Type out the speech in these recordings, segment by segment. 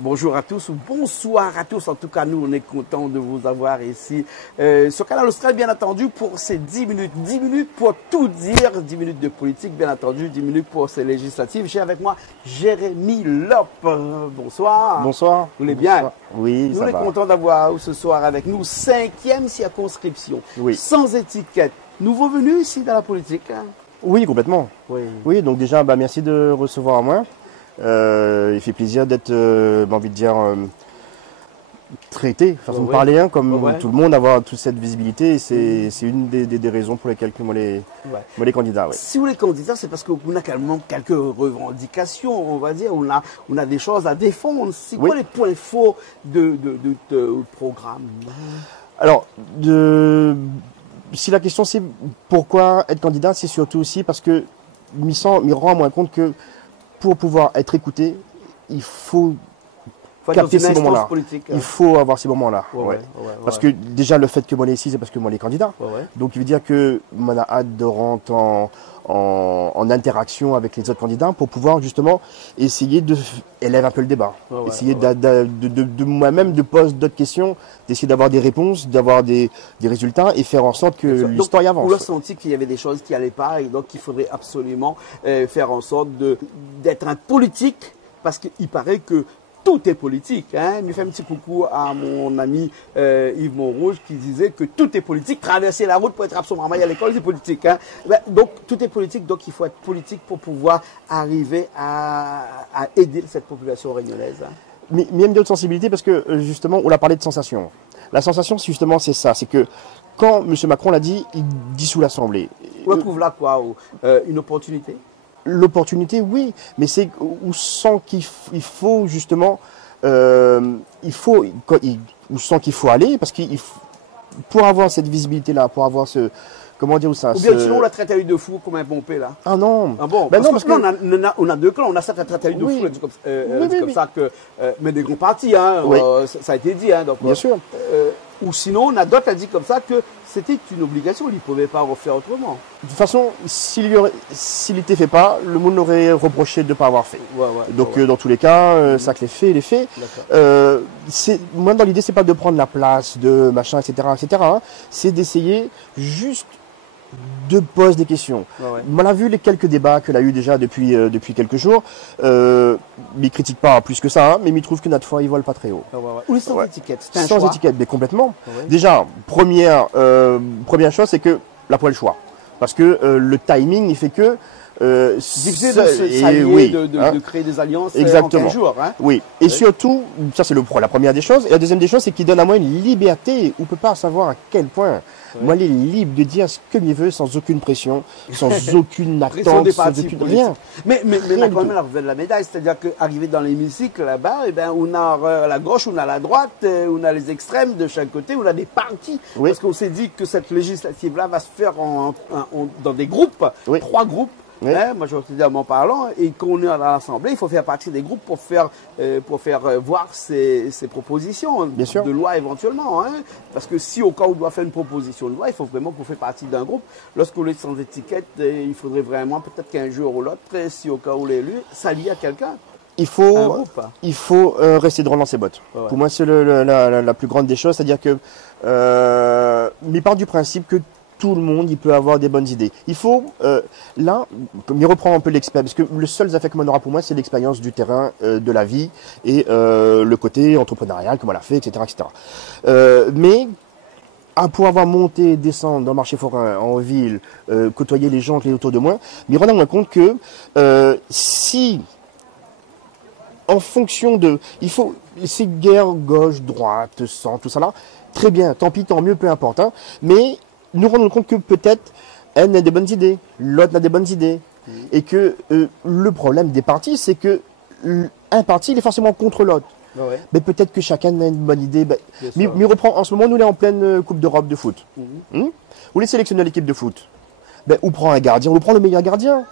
Bonjour à tous ou bonsoir à tous. En tout cas, nous, on est contents de vous avoir ici sur Canal Austral, bien entendu, pour ces 10 minutes. 10 minutes pour tout dire, 10 minutes de politique, bien entendu, 10 minutes pour ces législatives. J'ai avec moi Jérémy Lope. Bonsoir. Bonsoir. Vous allez bien? Bonsoir. Oui, nous, ça on est va. contents d'avoir ce soir avec nous 5e circonscription, Oui. sans étiquette. Nouveau venu ici dans la politique. Hein? Oui, complètement. Oui. Oui, donc déjà, merci de recevoir à moi. Il fait plaisir d'être, envie de dire, traité, façon de parler, hein, comme tout le monde, avoir toute cette visibilité. C'est une des raisons pour lesquelles moi les candidats. Oui. Si vous les candidats, c'est parce qu'on a quand même quelques revendications, on va dire, on a des choses à défendre. C'est quoi les points forts de programme? Alors, si la question c'est pourquoi être candidat, c'est surtout aussi parce que me rend à moins compte que pour pouvoir être écouté, il faut capter ces moments-là. Il faut avoir ces moments-là. Parce que déjà, le fait que moi je ici, c'est parce que moi je suis candidat. Donc, il veut dire que moi j'ai hâte de rentrer en interaction avec les autres candidats pour pouvoir justement essayer d'élever un peu le débat. Essayer de moi-même de poser d'autres questions, d'essayer d'avoir des réponses, d'avoir des résultats et faire en sorte que l'histoire y avance. Vous avez senti qu'il y avait des choses qui n'allaient pas et donc il faudrait absolument faire en sorte d'être un politique parce qu'il paraît que tout est politique. Hein. Je fais un petit coucou à mon ami Yves Montrouge qui disait que tout est politique. Traverser la route pour être absolument à l'école, c'est politique. Hein. Donc, tout est politique. Donc, il faut être politique pour pouvoir arriver à aider cette population réunionnaise. Hein. Mais il y a une autre sensibilité parce que, justement, on a parlé de sensation. La sensation, justement, c'est ça. C'est que quand M. Macron l'a dit, il dissout l'Assemblée. On trouve là quoi? Une opportunité? L'opportunité, oui, mais c'est où sent qu'il faut justement, où sent qu'il faut aller, parce qu'il pour avoir cette visibilité-là, pour avoir ce, comment dire ça? Ou bien sinon on l'a traité à de fou comme un pompé là. Ah non. Ah bon. Parce que on a deux clans, on a certains traités à de fou, comme ça que, mais des grands partis, hein, ça a été dit, hein, donc. Bien sûr. Ou sinon, on a d'autres qui ont dit comme ça que c'était une obligation, il ne pouvait pas refaire autrement. De toute façon, s'il n'était fait pas, le monde l'aurait reproché de ne pas avoir fait. Donc, dans tous les cas, ça que les faits, il est fait. Moi, dans l'idée, c'est pas de prendre la place de machin, etc., hein. C'est d'essayer juste de poser des questions. On a vu les quelques débats qu'il a eu déjà depuis quelques jours. Mais il critique pas plus que ça, hein, mais il trouve que notre fois il vole pas très haut. Ou sans étiquette. Sans étiquette, mais complètement. Déjà, première chose, c'est que la poêle choix. Parce que le timing, il fait que difficile de créer des alliances en 15 jours. Hein. Oui, et surtout, ça c'est la première des choses. Et la deuxième des choses, c'est qu'il donne à moi une liberté où on ne peut pas savoir à quel point. Moi, il est libre de dire ce qu'il veut sans aucune pression, sans aucune attente, sans aucune rien. Mais on a quand même la revers de la médaille, c'est-à-dire qu'arriver dans l'hémicycle là-bas, on a la gauche, on a la droite, on a les extrêmes de chaque côté, on a des partis. Parce qu'on s'est dit que cette législative-là va se faire dans des groupes, 3 groupes. Hein, majoritairement parlant, et qu'on est à l'Assemblée, il faut faire partie des groupes pour faire voir ces propositions de loi éventuellement. Hein, parce que si au cas où on doit faire une proposition de loi, il faut vraiment qu'on fait partie d'un groupe. Lorsqu'on est sans étiquette, il faudrait vraiment peut-être qu'un jour ou l'autre, si au cas où l'élu s'allie à quelqu'un. Il faut rester droit dans ses bottes. Pour moi, c'est la plus grande des choses, c'est-à-dire que mais part du principe que tout le monde, il peut avoir des bonnes idées. Il faut, là, il reprend un peu l'expérience, parce que le seul affaire qu'on aura pour moi, c'est l'expérience du terrain, de la vie, et le côté entrepreneurial, comme on l'a fait, etc. Mais, pour avoir monté, descendre dans le marché forain, en ville, côtoyer les gens qui sont autour de moi, mais rendre moins compte que si, en fonction de... c'est guerre, gauche, droite, centre, tout ça là, très bien, tant pis, tant mieux, peu importe, hein, mais nous rendons compte que peut-être elle a des bonnes idées, l'autre a des bonnes idées. Et que le problème des partis, c'est que un parti, il est forcément contre l'autre. Mais peut-être que chacun a une bonne idée. Mais reprend, en ce moment, nous, on est en pleine Coupe d'Europe de foot. Vous voulez sélectionner l'équipe de foot? Ou prend un gardien, ou prend le meilleur gardien,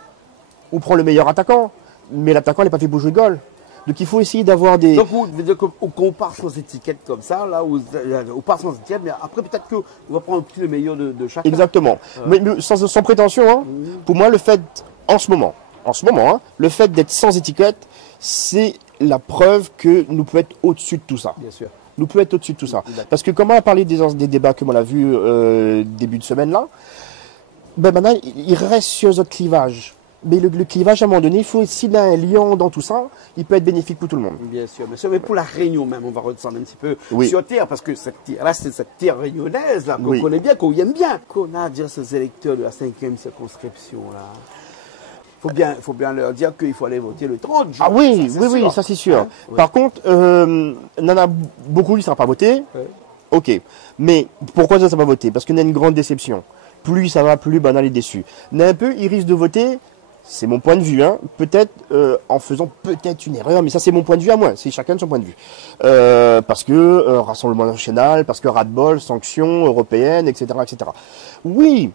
ou prend le meilleur attaquant. Mais l'attaquant n'est pas fait pour jouer goal. Donc il faut essayer d'avoir des... Donc vous dire qu'on part sans étiquette comme ça, là, on part sans étiquette, mais après peut-être qu'on va prendre le meilleur de chacun. Exactement. Mais sans prétention, hein, pour moi, le fait, en ce moment, hein, le fait d'être sans étiquette, c'est la preuve que nous pouvons être au-dessus de tout ça. Bien sûr. Nous pouvons être au-dessus de tout ça. Parce que comme on a parlé des débats que l'on a vus début de semaine là, ben maintenant il reste sur notre clivage. Mais le clivage, à un moment donné, il faut s'il y a un lien dans tout ça, il peut être bénéfique pour tout le monde. Bien sûr, mais pour la Réunion même, on va redescendre un petit peu sur terre, parce que cette terre-là, c'est cette terre réunionnaise là qu'on connaît bien, qu'on aime bien. Qu'on a à dire ces électeurs de la 5e circonscription là. Faut bien leur dire qu'il faut aller voter le 30 juin. Ah oui, ça c'est sûr. Hein? Par contre, il y en a beaucoup qui ne seront pas votés. Ok. Mais pourquoi ça ne sera pas voté? Parce qu'on a une grande déception. Plus ça va, plus banal est déçu. On a un peu, ils risquent de voter. C'est mon point de vue, hein. Peut-être en faisant peut-être une erreur, mais ça c'est mon point de vue à moi, c'est chacun de son point de vue. Parce que Rassemblement national, parce que ras-de-bol, sanctions européennes, etc., etc. Oui,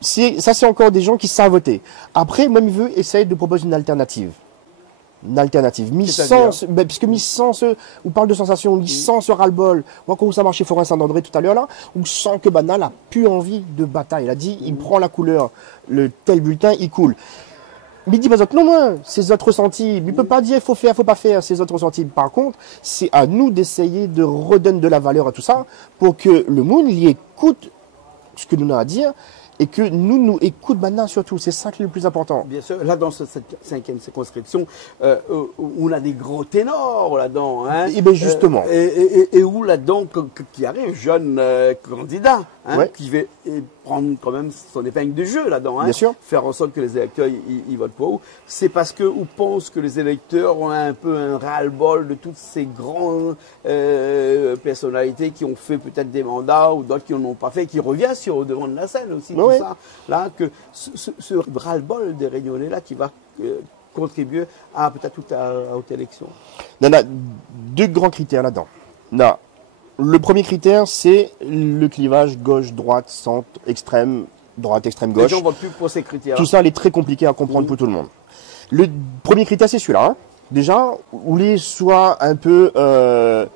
ça c'est encore des gens qui savent voter. Après, moi je veux essayer de proposer une alternative. Une alternative. Puisque on parle de sensation, mis sans ce ras-le-bol. Moi, quand ça marchait Forain Saint-André tout à l'heure, là, on sent que Banal a plus envie de bataille. Il a dit, il prend la couleur, le tel bulletin, il coule. Mais il dit, non, moi, ces autres ressentis. Il ne peut pas dire, il faut faire, il faut pas faire, ces autres ressentis. Par contre, c'est à nous d'essayer de redonner de la valeur à tout ça pour que le monde y écoute ce que nous avons à dire. Et que nous écoutons maintenant surtout, c'est ça qui est le plus important. Bien sûr, là dans cette 5e circonscription, on a des gros ténors là-dedans. Hein, et bien justement. Et où là-dedans, qui arrive, jeune candidat, hein, qui va prendre quand même son épingle du jeu là-dedans. Hein, bien sûr. Faire en sorte que les électeurs y votent pour vous. C'est parce qu'on pense que les électeurs ont un peu un ras-le-bol de toutes ces grandes personnalités qui ont fait peut-être des mandats ou d'autres qui n'en ont pas fait, qui reviennent sur au devant de la scène aussi. Ça, là, que ce ras-le-bol des Réunionnais là qui va contribuer à peut-être à haute élection. Il y a deux grands critères là-dedans. Le premier critère, c'est le clivage gauche-droite, centre, extrême, droite, extrême, gauche. Les gens votent plus pour ces critères. Tout ça, il est très compliqué à comprendre pour tout le monde. Le premier critère, c'est celui-là. Hein. Déjà, où les soit un peu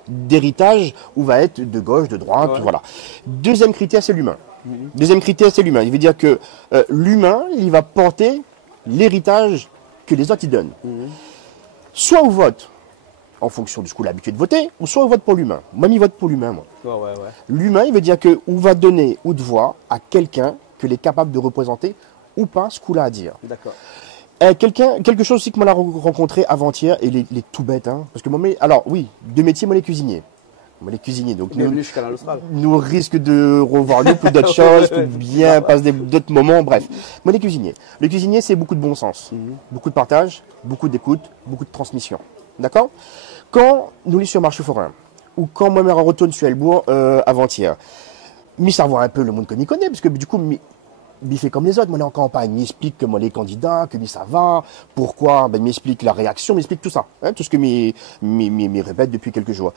d'héritage, où va être de gauche, de droite, voilà. Deuxième critère, c'est l'humain. Deuxième critère, c'est l'humain. Il veut dire que l'humain, il va porter l'héritage que les autres y donnent. Soit on vote en fonction de ce qu'on a l'habitude de voter, ou soit on vote pour l'humain. Moi, il vote pour l'humain, moi. L'humain, il veut dire qu'on va donner ou de voix à quelqu'un que l'est capable de représenter ou pas ce qu'on a à dire. D'accord. Quelque chose aussi que moi j'ai rencontré avant-hier, et les tout bêtes, hein, parce que moi, alors oui, de métier, moi les cuisiniers. Les cuisiniers, donc nous risquons de revoir nous pour d'autres choses, pour bien passer d'autres moments, bref. Moi les cuisiniers. Le cuisinier, c'est beaucoup de bon sens, beaucoup de partage, beaucoup d'écoute, beaucoup de transmission. D'accord? Quand nous sommes sur Marché Forain, ou quand moi je retourne sur Elbourg avant-hier, mais savoir un peu le monde que m'y connaît, parce que du coup, il fait comme les autres, moi, en campagne, il m'explique comment les candidats, que ça va, pourquoi, il m'explique la réaction, il m'explique tout ça, hein, tout ce que m'y répète depuis quelques jours.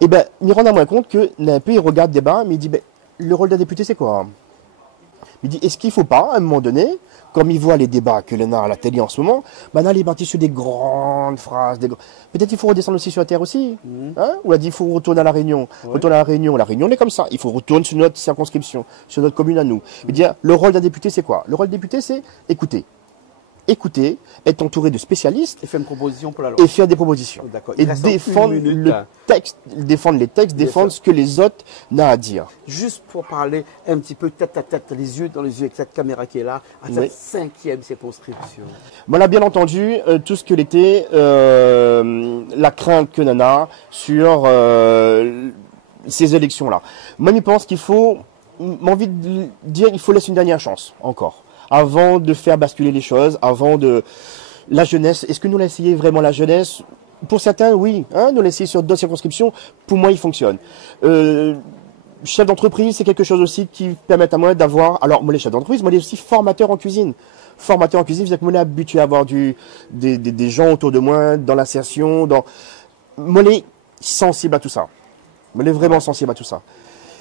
Et il rend à moins compte que, un peu, il regarde des débats, mais il dit, le rôle d'un député, c'est quoi? Il dit, est-ce qu'il ne faut pas, à un moment donné, comme il voit les débats que l'on a à la télé en ce moment, là, il est parti sur des grandes phrases. Peut-être il faut redescendre aussi sur la terre aussi. Hein? Ou il a dit, il faut retourner à la Réunion. Retourner à la Réunion. La Réunion, on est comme ça. Il faut retourner sur notre circonscription, sur notre commune à nous. Il dit, le rôle d'un député, c'est quoi? Le rôle d'un député, c'est écouter. Écouter, être entouré de spécialistes. Et faire une proposition pour la loi. Et faire des propositions. Et défendre le texte, défendre les textes, défendre ce que les autres n'ont à dire. Juste pour parler un petit peu tête à tête, les yeux dans les yeux avec cette caméra qui est là, à cette 5e circonscription. Voilà, bien entendu, tout ce que l'était la crainte que l'on a sur ces élections-là. Moi, je pense qu'il faut, envie de dire, il faut laisser une dernière chance, encore. Avant de faire basculer les choses, avant de... La jeunesse, est-ce que nous l'essayons vraiment la jeunesse? Pour certains, oui. Hein, nous l'essayons sur d'autres circonscriptions. Pour moi, il fonctionne. Chef d'entreprise, c'est quelque chose aussi qui permet à moi d'avoir... Alors, moi, les chefs d'entreprise, moi, je suis aussi formateur en cuisine. Formateur en cuisine, c'est-à-dire que moi, je suis habitué à avoir des gens autour de moi, dans l'insertion, dans... Moi, je suis sensible à tout ça. Moi, je suis vraiment sensible à tout ça.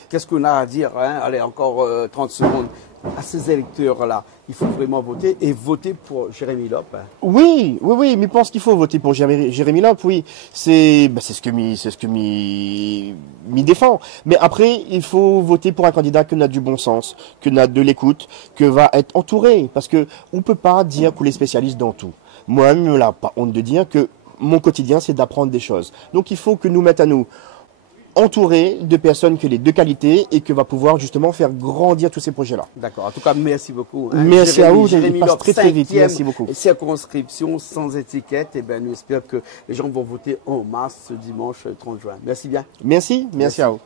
Qu'est-ce qu'on a à dire, hein? Allez, encore 30 secondes. À ces électeurs-là, il faut vraiment voter et voter pour Jérémy Lope. Hein. Oui, mais je pense qu'il faut voter pour Jérémy Lope, oui. C'est ce que m'y défend. Mais après, il faut voter pour un candidat qui a du bon sens, qui a de l'écoute, qui va être entouré. Parce que on peut pas dire qu'on est spécialiste dans tout. Moi-même, je n'ai pas honte de dire que mon quotidien, c'est d'apprendre des choses. Donc il faut que nous mettions à nous entouré de personnes qui ont les deux qualités et que va pouvoir justement faire grandir tous ces projets-là. D'accord. En tout cas, merci beaucoup. Merci à vous. Jérémy passe très très vite. Merci beaucoup. Circonscription sans étiquette. Et ben, nous espérons que les gens vont voter en masse ce dimanche 30 juin. Merci bien. Merci à vous.